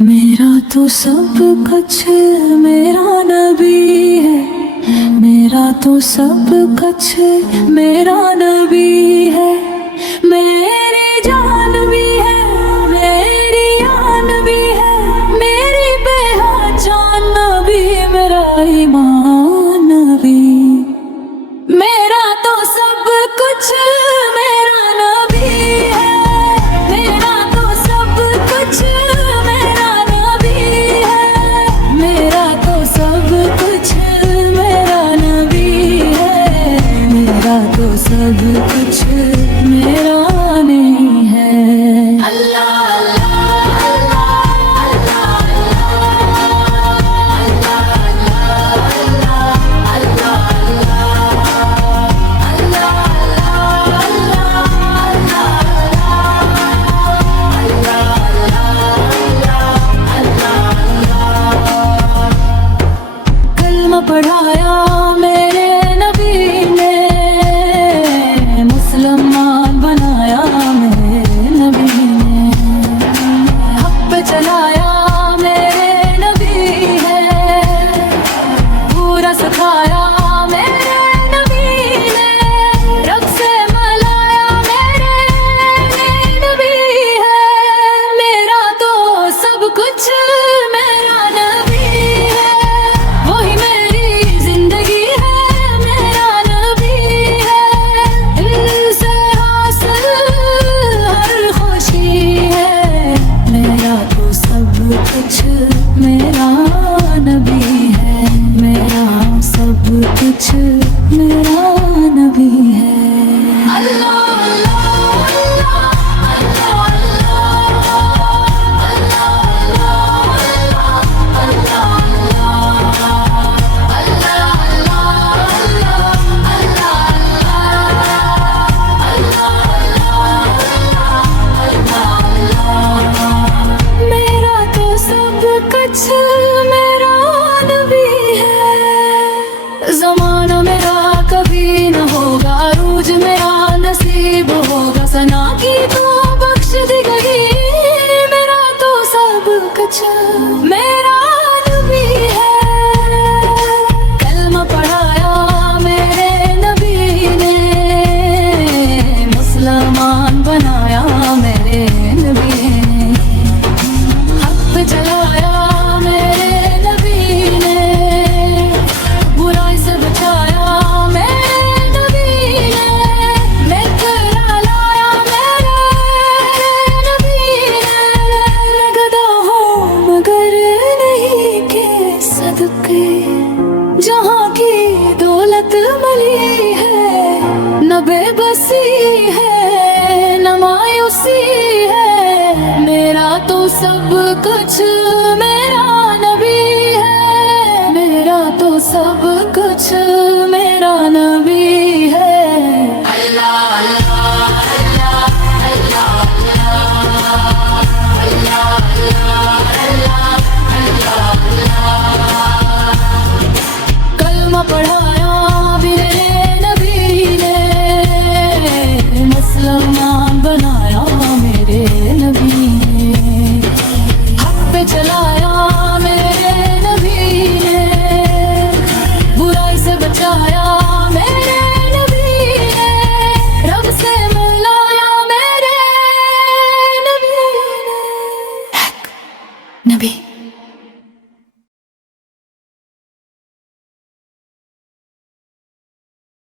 میرا تو سب کچھ میرا نبی ہے، میرا تو سب کچھ میرا نبی ہے، میری جان بھی ہے، میری آن بھی ہے، میری پہچان نبی، میرا ایمان نبی، میرا تو سب کچھ میرا نبی ہے، میرا تو سب کچھ میرا نبی ہے، میرا تو سب کچھ میرا نبی ہے، میرا تو سب کچھ میرا نہیں ہے۔ اللہ پڑھایا میرے نبی نے، مسلمان بنایا میرے نبی نے، حق پہ چلایا میرے نبی ہے، پورا سکھایا میرے نبی نے، رب سے ملایا میرے نبی ہے، میرا تو سب کچھ میرا نبی ہے، وہی کچھ میرا نبی ہے، میرا سب کچھ میرا نبی ہے۔ اللہ میرا نبی ہے، زمانہ میرا کبھی نہ ہوگا، عروج میرا نصیب ہوگا، ثنا کی تو بخش دی گئی، میرا تو سب کچھ میرا نبی ہے، کلمہ پڑھایا میرے نبی نے، مسلمان بنایا میرے نبی نے، حق پہ چلایا جہاں کی دولت ملی ہے، نہ بے بسی ہے نہ مایوسی ہے، میرا تو سب کچھ میرا نبی ہے، میرا تو سب کچھ